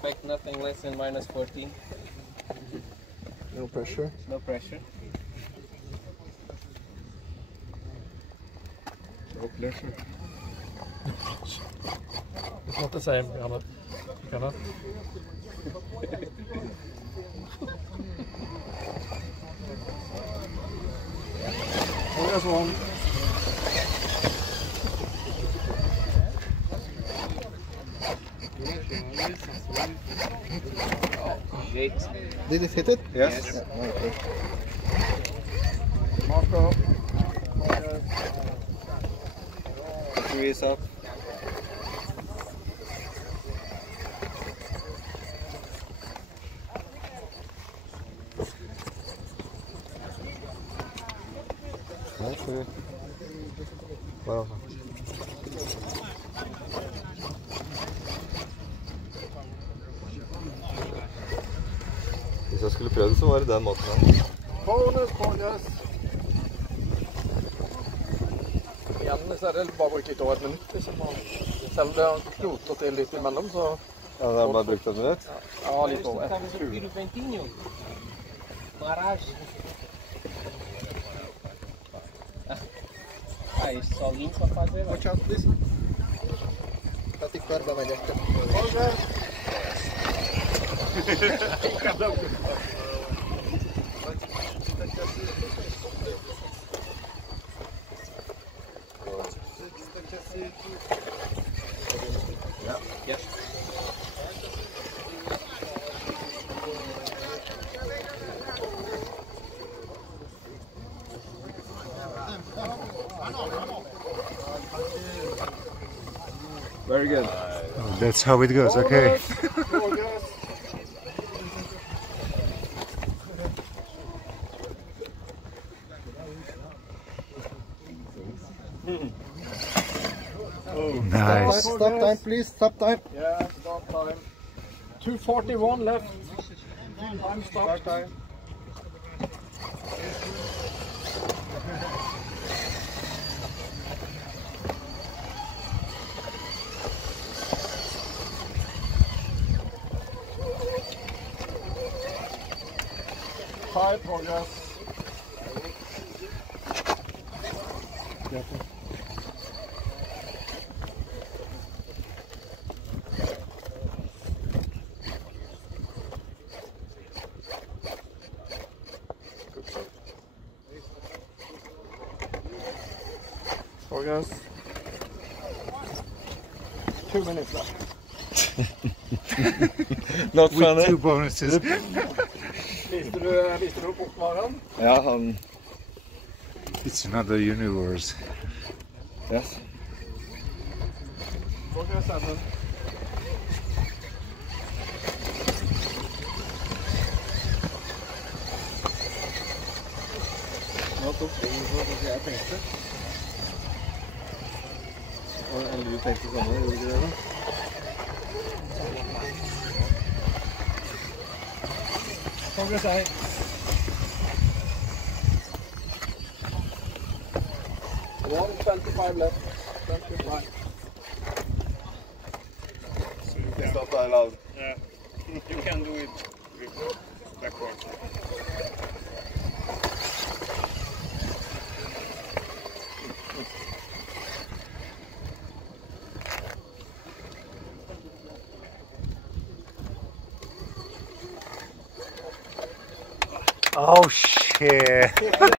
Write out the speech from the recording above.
expect nothing less than -14. No pressure. No pressure. No pressure. It's not the same, Janne. Janne. Oh, there's one. Did it hit it? Yes. Yeah, okay. Marco. Battery is up. Okay. Wow. Hvis jeg skulle prøvd det, så var det den måten. Bonus, bonus! Igjen så er det bare brukt litt over et minutt, liksom. Selv om det har knotet til litt imellom, så... Ja, det har bare brukt et minutt. Ja, litt over. Aí, sozinho pra fazer, Watch out, please. Tá de corda, vai deixar. Olha! Yes. Very good. Oh, that's how it goes, okay. Nice. Stop time, please. Stop time. Yeah, stop time. 2:41 left. Time stop time. High progress. Progress. 2 minutes left. Not With funny. 2 bonuses. Viste du opp Maren? Ja, han... It's another universe. Yes. Progress 7. Nå tok det sånn jeg tenkte. Og du tenkte sånn, gjorde du ikke det da? Progress 8. One 25 left. 25. It's not allowed. Yeah, you can do it with backward. Oh shit.